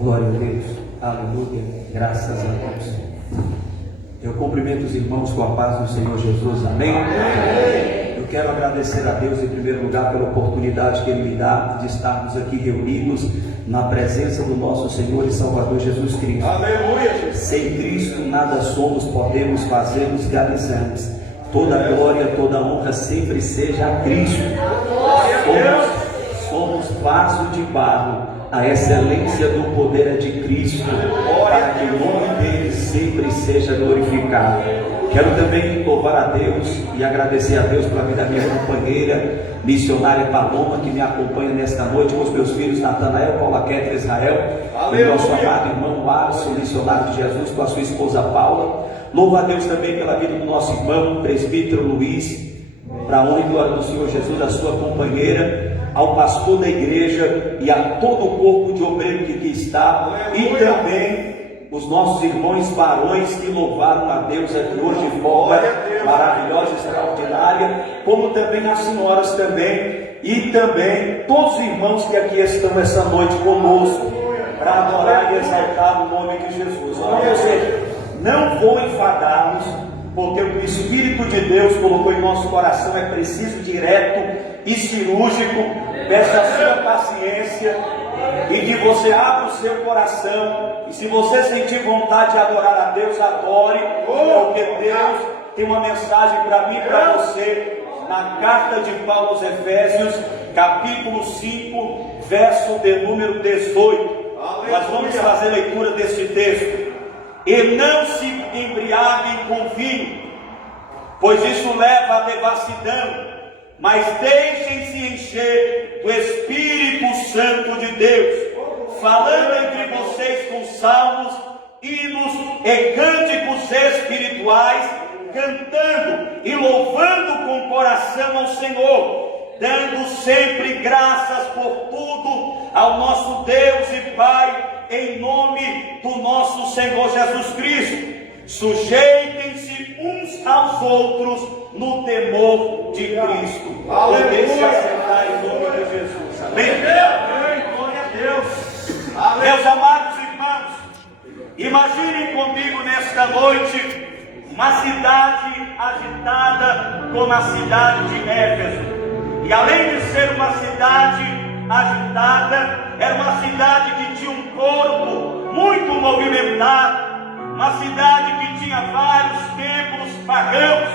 Glória a Deus, aleluia, graças a Deus. Eu cumprimento os irmãos com a paz do Senhor Jesus, amém? Eu quero agradecer a Deus em primeiro lugar pela oportunidade que Ele me dá de estarmos aqui reunidos na presença do nosso Senhor e Salvador Jesus Cristo. Aleluia. Sem Cristo nada somos, podemos, fazemos, realizamos. Toda glória, toda honra sempre seja a Cristo. Somos vaso de barro, a excelência do poder é de Cristo, para que o nome dele sempre seja glorificado. Quero também louvar a Deus e agradecer a Deus pela vida da minha companheira missionária Paloma, que me acompanha nesta noite, com os meus filhos Natanael, Paula Ketra, Israel, e nosso amado irmão Alisson, missionário de Jesus, com a sua esposa Paula. Louvo a Deus também pela vida do nosso irmão presbítero Luiz, para a honra e glória do Senhor Jesus, a sua companheira, ao pastor da igreja e a todo o corpo de obreiro que aqui está, e também os nossos irmãos varões que louvaram a Deus aqui hoje de forma maravilhosa, extraordinária, como também as senhoras também, e também todos os irmãos que aqui estão essa noite conosco, para adorar e exaltar o nome de Jesus. Ou seja, não vou enfadá-los, porque o Espírito de Deus colocou em nosso coração, é preciso, direto e cirúrgico. Peço a sua paciência e que você abra o seu coração, e se você sentir vontade de adorar a Deus, adore, porque Deus tem uma mensagem para mim e para você, na carta de Paulo aos Efésios, capítulo 5, verso de número 18. Nós vamos fazer a leitura desse texto. E não se embriaguem com vinho, pois isso leva à devassidão, mas deixem-se encher do Espírito Santo de Deus, falando entre vocês com salmos, hinos e cânticos espirituais, cantando e louvando com coração ao Senhor, dando sempre graças por tudo ao nosso Deus e Pai, em nome do nosso Senhor Jesus Cristo. Sujeitem-se uns aos outros no temor de Cristo. Podem se assentar em nome de Jesus. Amém? Glória a Deus. Meus amados irmãos, imaginem comigo nesta noite uma cidade agitada como a cidade de Éfeso. E além de ser uma cidade agitada, era uma cidade que tinha um corpo muito movimentado, uma cidade que tinha vários templos pagãos,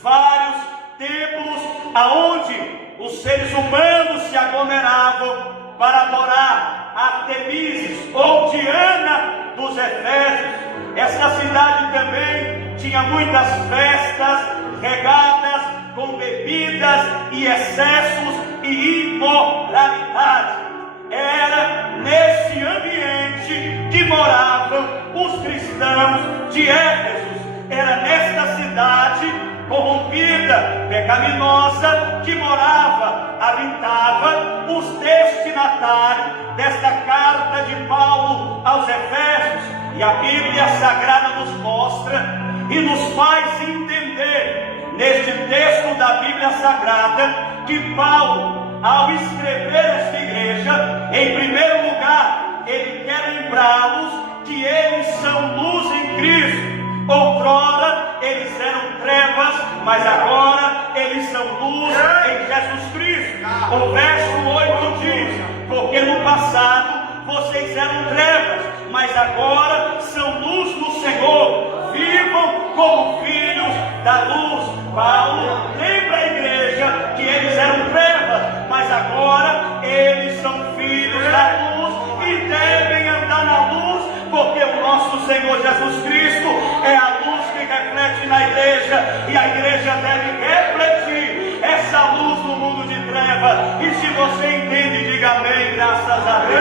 vários templos aonde os seres humanos se aglomeravam para adorar Artemises ou Diana dos Efésios. Essa cidade também tinha muitas festas regadas com bebidas e excessos e imoralidade. Era nesse ambiente que moravam os cristãos de Éfeso. Era nesta cidade corrompida, pecaminosa, que morava, habitava os destinatários desta carta de Paulo aos Efésios. E a Bíblia Sagrada nos mostra e nos faz entender, neste texto da Bíblia Sagrada, que Paulo, ao escrever esta igreja, em primeiro lugar, ele quer lembrá-los que eles são luz em Cristo. Outrora eles eram trevas, mas agora eles são luz em Jesus Cristo. O verso 8 diz: porque no passado vocês eram trevas, mas agora são luz no Senhor. Vivam como filhos da luz. Paulo lembra a igreja que eles eram trevas, mas agora eles são filhos da luz e devem andar na luz, porque o nosso Senhor Jesus Cristo é a luz que reflete na igreja, e a igreja deve refletir essa luz no mundo de trevas. E se você entende, diga amém, graças a Deus.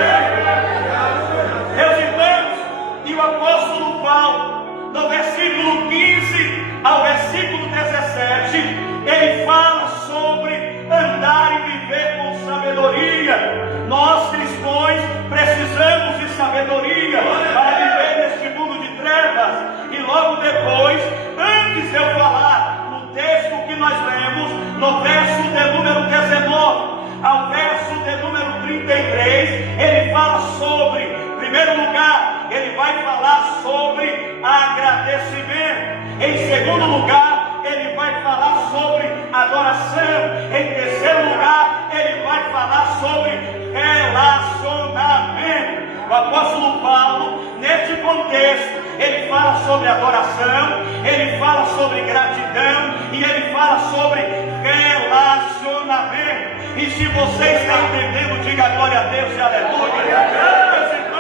Meus irmãos, e o apóstolo Paulo, no versículo 15 ao versículo 17, ele fala sobre andar e viver com sabedoria. Nós cristãos precisamos de sabedoria para viver neste mundo de trevas. E logo depois, antes de eu falar no texto que nós lemos, no verso de número 19 ao verso de número 33, ele fala sobre, primeiro lugar, ele vai falar sobre agradecimento. Em segundo lugar, ele vai falar sobre adoração. Em terceiro lugar, ele vai falar sobre relacionamento. O apóstolo Paulo, neste contexto, ele fala sobre adoração, ele fala sobre gratidão e ele fala sobre relacionamento. E se você está entendendo, diga glória a Deus e aleluia. Meus irmãos,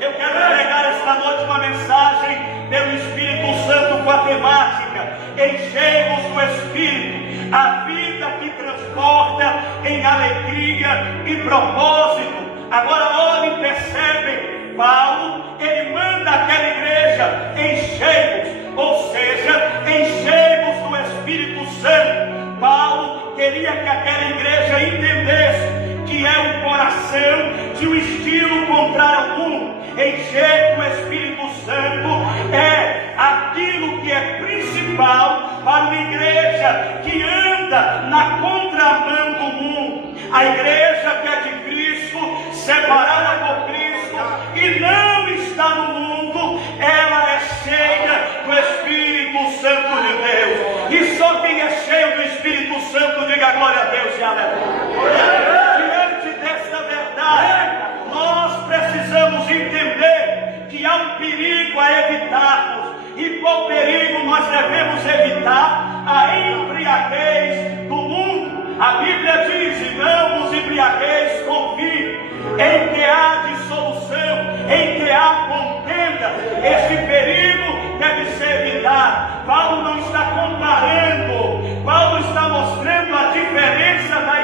eu quero pregar esta noite uma mensagem pelo Espírito Santo com a temática encheios do Espírito, a vida que transporta em alegria e propósito. Agora olhem e percebem, Paulo, ele manda aquela igreja encheios, ou seja, encheios do Espírito Santo. Paulo queria que aquela igreja entendesse que é o coração de um estilo contrário ao mundo. Encher do Espírito Santo é aquilo que é principal para uma igreja que anda na contramão do mundo. A igreja que é de Cristo, separada por Cristo e não está no mundo, ela é cheia do Espírito Santo de Deus. E só quem é cheio do Espírito Santo, diga glória a Deus e aleluia. Diante desta verdade, nós precisamos entender que há um perigo a evitarmos. E qual perigo nós devemos evitar? A embriaguez do mundo. A Bíblia diz: não vos embriagueis com vinho, em que há dissolução, em que há contenda. Esse perigo deve ser evitado. Paulo não está comparando, Paulo está mostrando a diferença da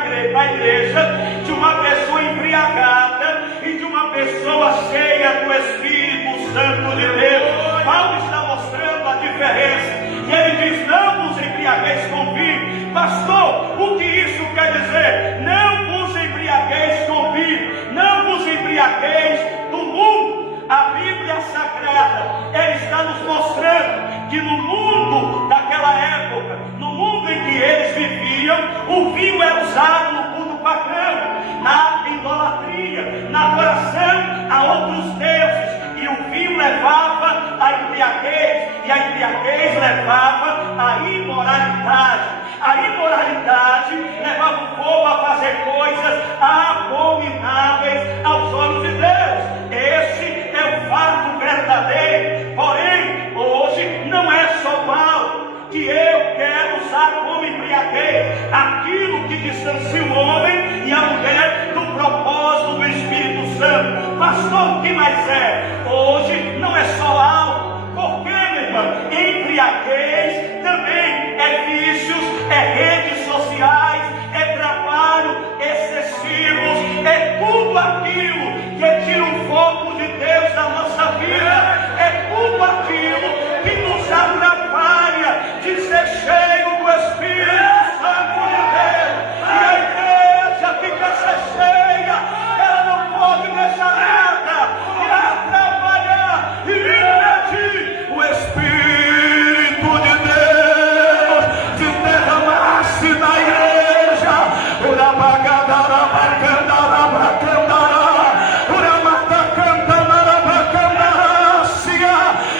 igreja de uma pessoa embriagada e de uma pessoa cheia do Espírito Santo de Deus. Paulo está mostrando a diferença. E ele diz: não vos embriagueis com vinho. Pastor, o que isso quer dizer? Não vos embriagueis com vinho, não vos embriagueis do mundo. A Bíblia Sagrada, ela está nos mostrando que no mundo daquela época, no mundo em que eles viviam, o vinho é usado no culto pagão, na idolatria, na adoração a outros deuses. E o vinho levava a embriaguez, e a embriaguez levava a imoralidade. A imoralidade levava o povo a fazer coisas abomináveis aos olhos de Deus. Esse é o fato verdadeiro. Porém, hoje não é só Paulo que eu quero usar como embriaguez, aquilo que distancia o homem e a mulher do propósito do Espírito Santo. Pastor, o que mais é? Hoje não é só álcool. Por quê, meu irmão? Embriaguez também é vícios, é redes sociais, é trabalho excessivos, é tudo aquilo que tira o foco de Deus da nossa vida, é tudo aquilo que nos atrapalha de ser cheio do Espírito Santo de Deus. E a igreja que quer ser cheia, ela não pode deixar nada que atrapalhar e impedir o Espírito de Deus de derramar-se na igreja.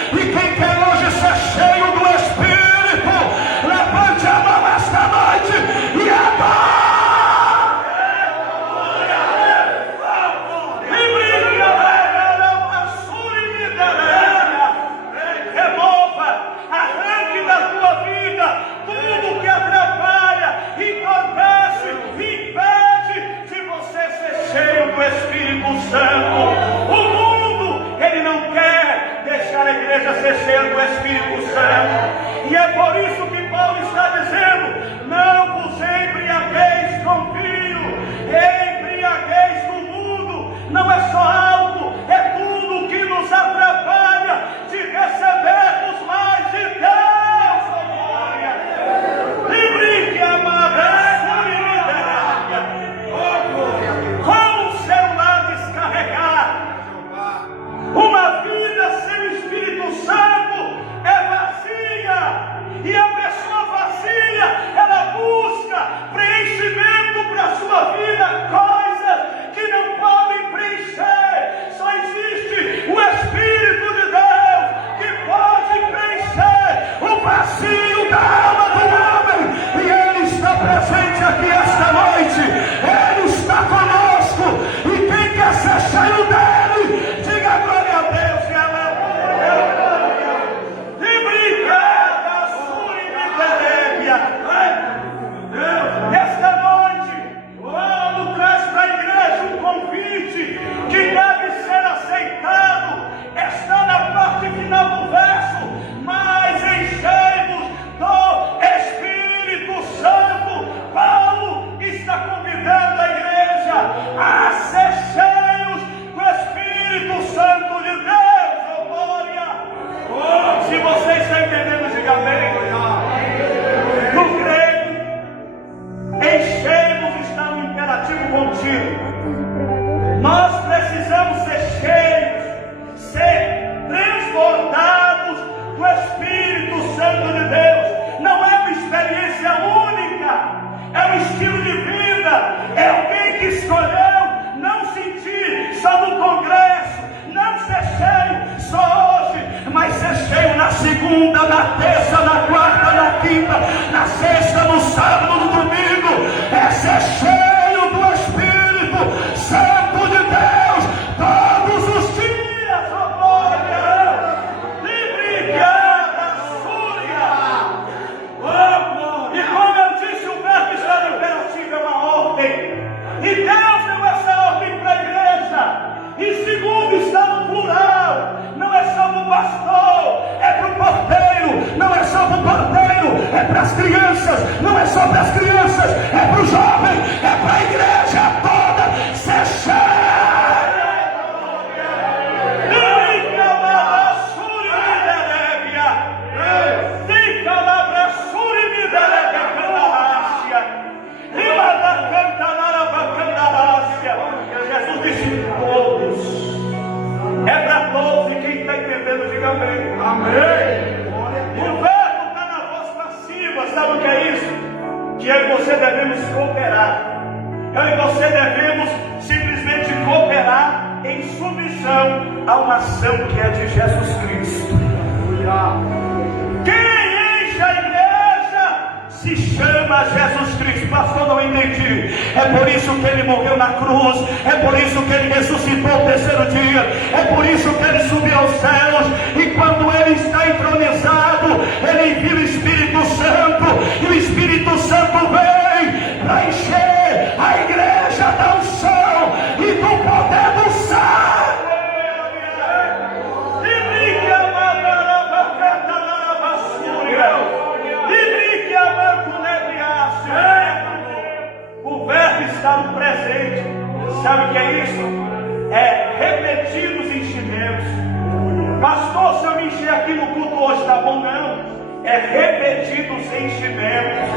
E quem quer hoje ser cheio do Espírito, levante a mão esta noite e adore. Remova, arranque da tua vida tudo que atrapalha, entorpece, impede de você ser cheio do Espírito Santo. O mundo, ele não quer deixar a igreja ser cheia do Espírito Santo. E é por isso que Paulo está dizendo: não vos embriagueis com vinho. Embriaguez do mundo não é só álcool, é tudo que nos atrapalha de recebermos mais de Deus. Glória! Livre, amada, com o celular descarregado, uma vida sem o Espírito Santo é vazia, e a pessoa vazia na terça, na quarta, na quinta, na sexta, no sábado, no domingo, é ser cheio do Espírito Santo de Deus todos os dias. Oh glória! Librigada, Súria! Oh, e como eu disse, o verbo está no imperativo, é uma ordem. E Deus deu essa ordem para a igreja. E segundo, está no plural. Não é só para o pastor, é para o porteiro. Não é só para o porteiro, é para as crianças. Não é só para as crianças, é para o jovem, é para a igreja toda. Se cheia. Jesus disse todos. É para todos, e quem está entendendo, diga amém. Amém. O verbo está na voz passiva. Sabe o que é isso? Que eu e você devemos cooperar. Eu e você devemos simplesmente cooperar em submissão a uma ação que é de Jesus Cristo. Quem enche a igreja se chama Jesus Cristo. Pastor, não entendi. É por isso que ele morreu na cruz, é por isso que ele ressuscitou ao terceiro dia, é por isso que ele subiu aos céus. E quando ele está entronizado, ele envia o Espírito Santo, e o Espírito Santo vem para encher a igreja da unção e do poder do sangue. O verbo está no presente. Sabe o que é isso? É repetidos enchimentos. Pastor, se eu me encher aqui no culto hoje, tá bom? Não. É repetidos enchimentos.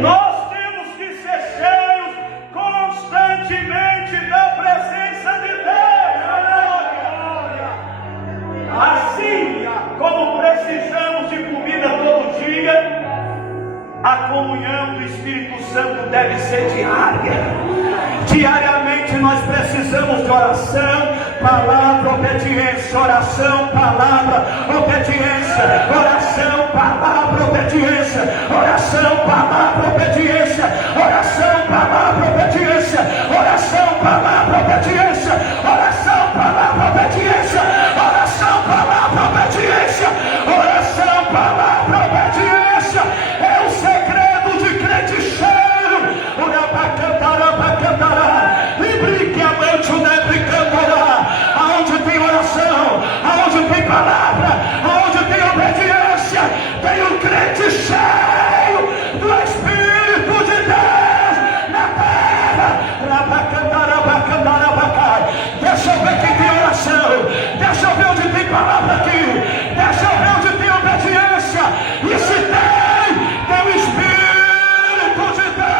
Nós temos que ser cheios constantemente da presença de Deus. Assim como precisamos de comida todo dia, a comunhão do Espírito Santo deve ser diária. Diariamente nós precisamos de oração, palavra, obediência. Oração, palavra, obediência. Oração, palavra, obediência. Oração, palavra, obediência. Oração, palavra, obediência. Oração, palavra, obediência. Oração, palavra, obediência. Oração, palavra, obediência. Oração, palavra, obediência. É o segredo de crente cheio. Aonde tem oração, aonde tem palavra, aonde tem obediência, tem um crente cheio do Espírito de Deus na terra. Deixa eu ver quem tem oração, deixa eu ver onde tem palavra aqui, deixa eu ver onde tem obediência. E se tem o Espírito de Deus.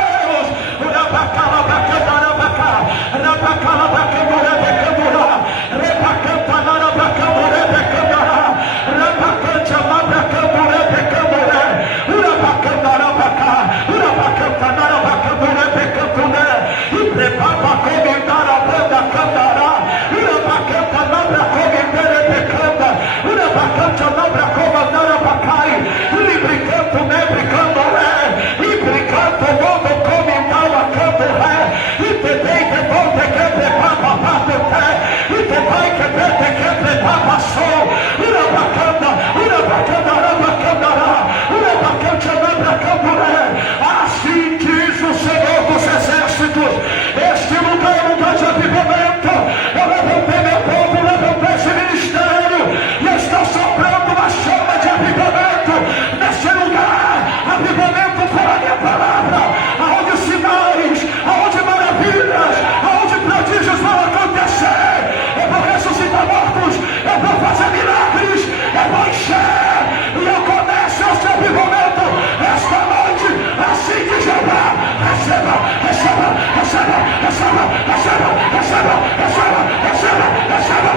Assim diz o Senhor dos Exércitos: este lugar é um lugar de avivamento. Eu levantei meu povo, levantei esse ministério e estou soprando uma chama de avivamento nesse lugar. Avivamento por a minha palavra, aonde sinais, aonde maravilhas, aonde prodígios vão acontecer. Eu vou ressuscitar mortos, eu vou fazer milagres, eu vou encher e eu começo esse avivamento esta noite. Assim diz Jeová: receba, receba, receba, receba, receba, receba, receba, receba, receba.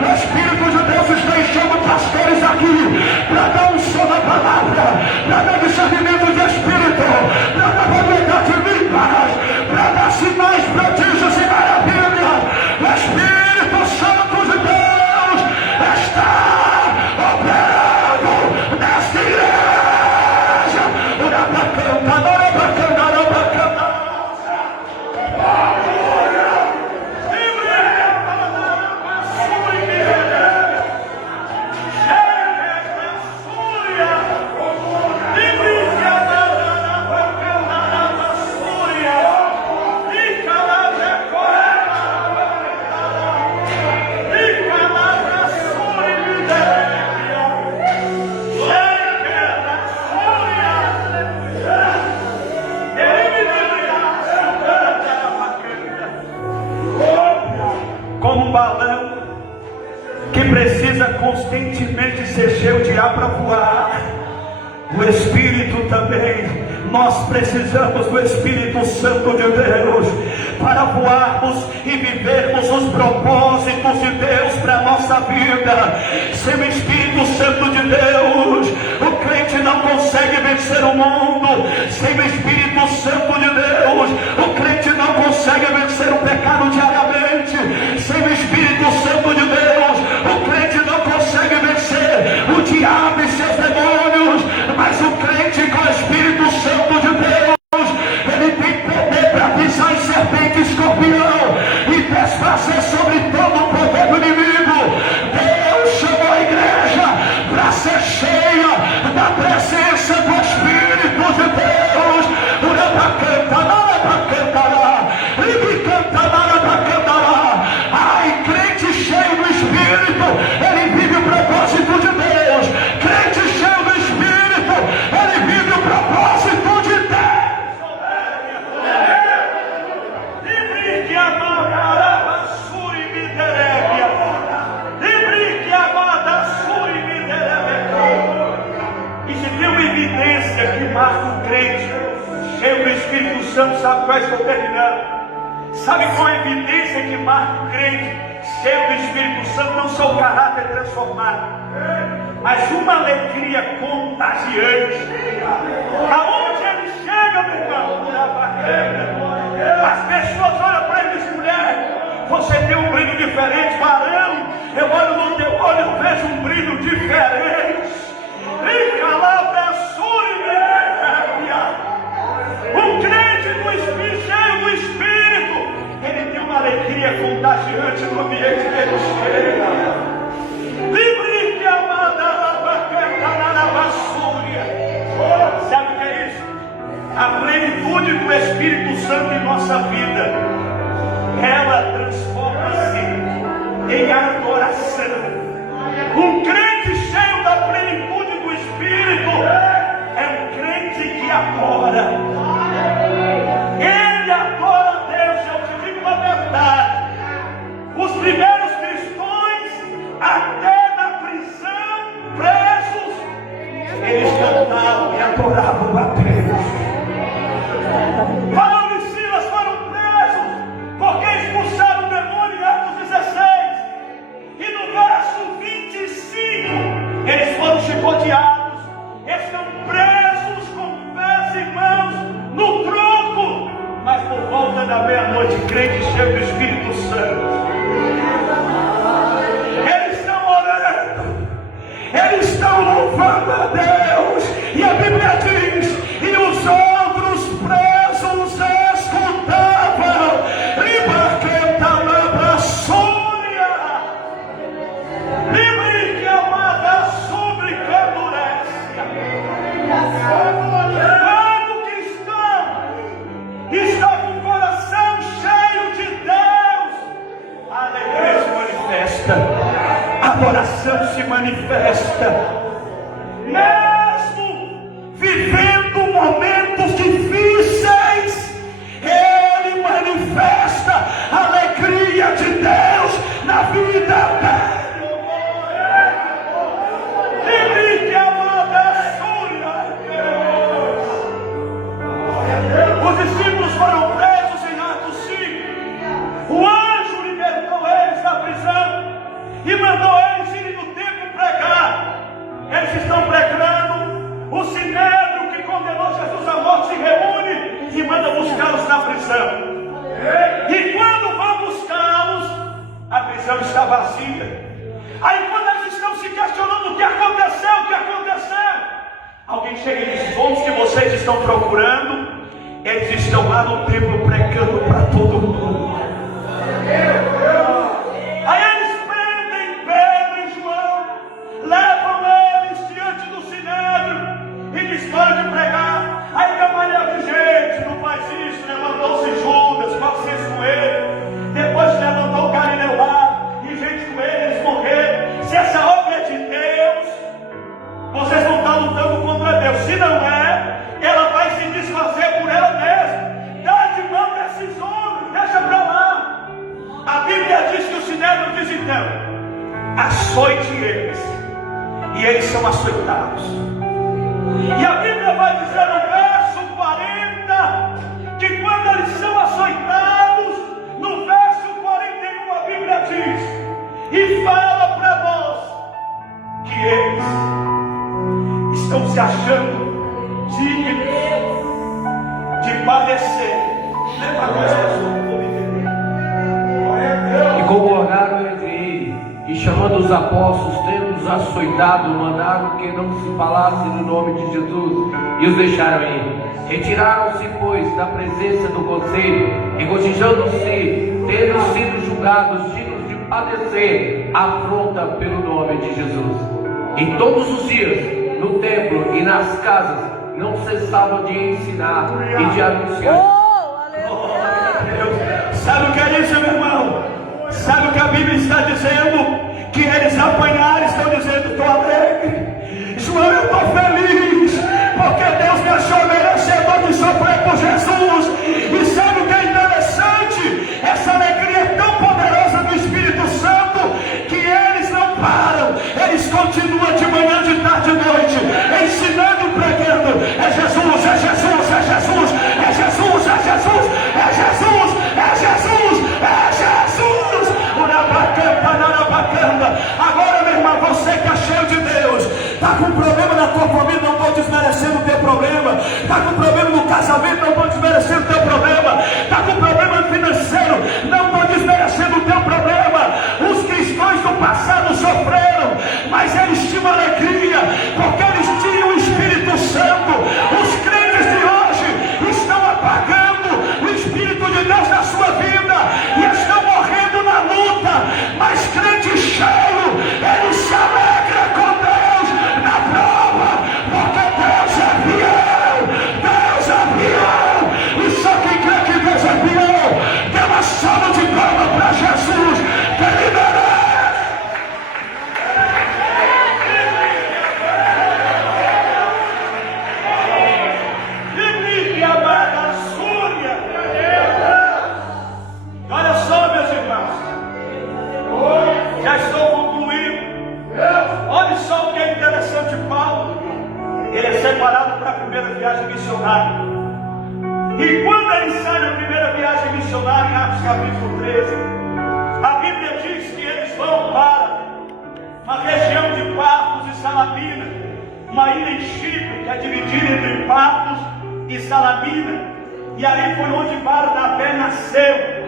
O Espírito de Deus está enchendo pastores aqui para dar um som na palavra, para dar discernimento de Espírito. pacientemente ser cheio de ar para voar. O Espírito também, nós precisamos do Espírito Santo de Deus para voarmos e vivermos os propósitos de Deus para a nossa vida. Sem o Espírito Santo de Deus, o crente não consegue vencer o mundo. Sem o Espírito Santo de Deus, o crente não consegue vencer o pecado diariamente. Sem o Espírito Santo de Deus, o crente não consegue vencer o diabo e seus demônios. Mas o crente com o Espírito Santo de Deus, ele tem poder para pisar em serpente e escorpião e desfazer sobre todo o poder do inimigo. Deus chamou a igreja para ser cheia da presença do Espírito de Deus. Ai, crente cheio do Espírito, ele vive o propósito de Deus. Crente cheio do Espírito, ele vive o propósito de Deus. E se tem uma evidência que marca um crente cheio do Espírito Santo, sabe qual estou terminando? Sabe qual é a evidência que marca o crente cheio do Espírito Santo? Não só o caráter transformado, mas uma alegria contagiante. Aonde ele chega, meu irmão, as pessoas olham para ele e dizem: mulher, você tem um brilho diferente. Varão, eu olho no teu olho, eu vejo um brilho diferente. O crente do Espírito, cheio do Espírito, ele tem uma alegria contagiante no ambiente que ele chega. Livre que amada, sabe o que é isso? A plenitude do Espírito Santo em nossa vida, ela transforma-se em adoração. Um crente cheio da plenitude do Espírito é um crente que adora. Ele adora a Deus. Eu te digo uma verdade: os primeiros cristãos, até na prisão, presos, eles cantavam e adoravam a Deus. Paulo e Silas foram presos porque expulsaram o demônio em Atos 16. E no verso 25, eles foram chicoteados, estão presos com pés e mãos no tronco. Mas por volta da meia-noite, crente cheio do Espírito Santo, eles estão orando, eles estão louvando a Deus. E a Bíblia diz: e os outros presos escutavam. Ribaqueta na Sônia, livre que amada sobre candurécia. Quando o cristão está com o coração cheio de Deus, a alegria se manifesta, a adoração se manifesta. Mesmo vivendo momentos difíceis, ele manifesta a alegria de Deus na vida dele. Livre que amada Súria. Os discípulos foram presos em Atos 5. O anjo libertou eles da prisão e mandou eles irem no templo pregar. Eles estão pregando. O sinédrio que condenou Jesus à morte se reúne e manda buscá-los na prisão. E quando vão buscá-los, a prisão está vazia. Aí quando eles estão se questionando o que aconteceu, alguém chega e diz: os que vocês estão procurando, eles estão lá no templo pregando para todo mundo. Aí eles prendem Pedro e João, levam eles diante do sinédrio e diz: pode pregar. Aí Gamaliel diz: gente, não faz isso. Levantou-se Judas, 400 com ele. Depois se levantou Galileu lá e gente com ele, eles morreram. Se essa obra é de Deus, vocês vão estar lutando contra Deus. Se não é, ela vai se desfazer por ela mesma. Dá de mão desses homens, deixa para lá. A Bíblia diz que o sinédrio diz: então, açoite eles, e eles são açoitados. E a Bíblia vai dizer no verso 40 que quando eles são açoitados, no verso 41 a Bíblia diz e fala para nós que eles estão se achando dignos de padecer. Levanta as pessoas para poder entender. E concordaram entre eles, e chamando os apóstolos, tendo-os açoitado, mandaram que não se falasse no nome de Jesus, e os deixaram ir. Retiraram-se, pois, da presença do conselho, regozijando-se, tendo sido julgados dignos de padecer afronta pelo nome de Jesus. E todos os dias, no templo e nas casas, não cessavam de ensinar e de anunciar. Sabe o que é isso, meu irmão? Sabe o que a Bíblia está dizendo? Que eles apanharam, estão dizendo: estou alegre, João, eu estou feliz, porque Deus me achou merecedor de sofrer por Jesus. E sabe o que é interessante? Essa alegria é tão poderosa do Espírito Santo que eles não param, eles continuam de manhã, de tarde, de noite, ensinando e pregando: é Jesus, é Jesus, é Jesus, é Jesus, é Jesus, é Jesus, é Jesus, é Jesus. Agora, meu irmão, você que é cheio de Deus, está com problema na tua família, não estou desmerecendo o teu problema. Está com problema no casamento, não estou desmerecendo o teu problema. Está com problema financeiro, não estou desmerecendo o teu problema. Os cristãos do passado sofreram, mas eles tinham alegria, porque eles tinham o Espírito Santo. Os crentes de hoje estão apagando o Espírito de Deus na sua vida e estão morrendo na luta. Mas crente cheio, ele se alegra com Deus na prova, porque Deus é fiel, Deus é fiel. E só quem crê que Deus é fiel, dê uma salva de palmas para Jesus, que ele merece. Olha só, meus irmãos, já estou concluindo. Olha só o que é interessante. Paulo, ele é separado para a primeira viagem missionária. E quando ele sai na primeira viagem missionária, em Atos capítulo 13, a Bíblia diz que eles vão para uma região de Pafos e Salamina, uma ilha em Chipre que é dividida entre Pafos e Salamina, e ali foi onde Barnabé nasceu.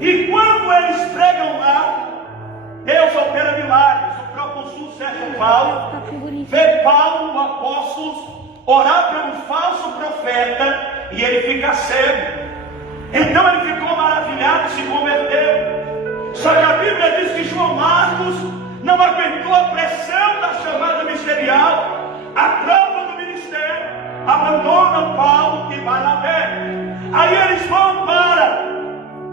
E quando eles pregam lá, Deus opera milagres. O proconsul Sérgio Paulo vê Paulo, o apóstolo, orar para um falso profeta e ele fica cego. Então ele ficou maravilhado e se converteu. Só que a Bíblia diz que João Marcos não aguentou a pressão da chamada ministerial, a prova do ministério, abandonam Paulo e Barnabé. Aí eles vão para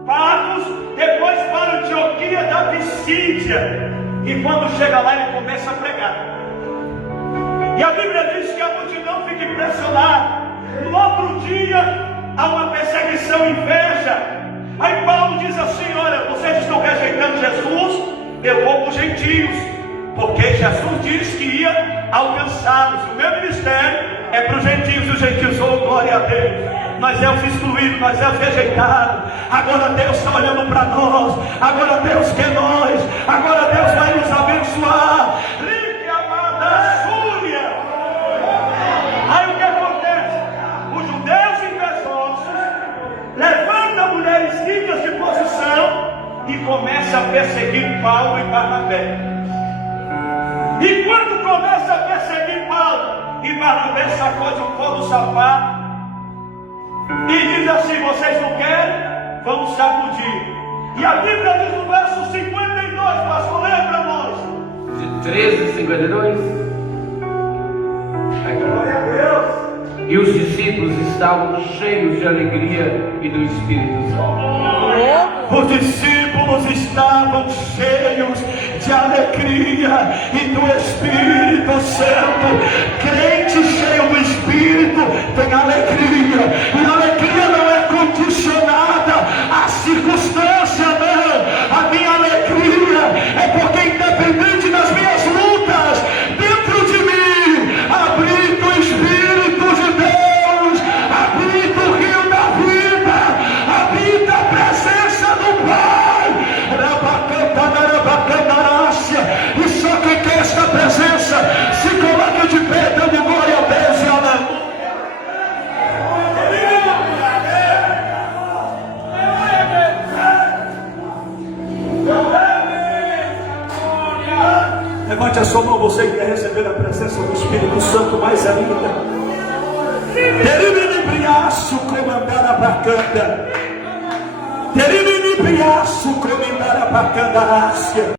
Pafos, depois para Antioquia da Pisídia, e quando chega lá ele começa a pregar. E a Bíblia diz que a multidão fica impressionada. No outro dia há uma perseguição, inveja. Aí Paulo diz assim: olha, vocês estão rejeitando Jesus, eu vou para os gentios, porque Jesus disse que ia alcançá-los. O meu ministério é para os gentios. Os gentios, oh glória a Deus, nós éramos excluídos, nós éramos rejeitados. Agora Deus está olhando para nós. Agora Deus quer nós. Agora Deus vai nos abençoar. Rique amada Súria. Aí o que acontece? Os judeus invejosos levantam mulheres ricas de posição e começam a perseguir Paulo e Barnabé. E quando começa a perseguir Paulo e Barnabé, sacode um pó do sapato e diz assim: vocês não querem? Vamos sacudir. E a Bíblia diz no verso 52, pastor, lembra para nós. 13:52. Glória a Deus. E os discípulos estavam cheios de alegria e do Espírito Santo. Os discípulos estavam cheios de alegria e do Espírito Santo. Crente cheio do Espírito tem alegria, e a alegria não é condicionada à circunstância, não. A minha alegria é porque, independente das minhas lutas, dentro Levante a sua mão, você que quer receber a presença do Espírito Santo mais ainda. Terine briaço, comandar a bacana. Terine briaço, comandar a bacana.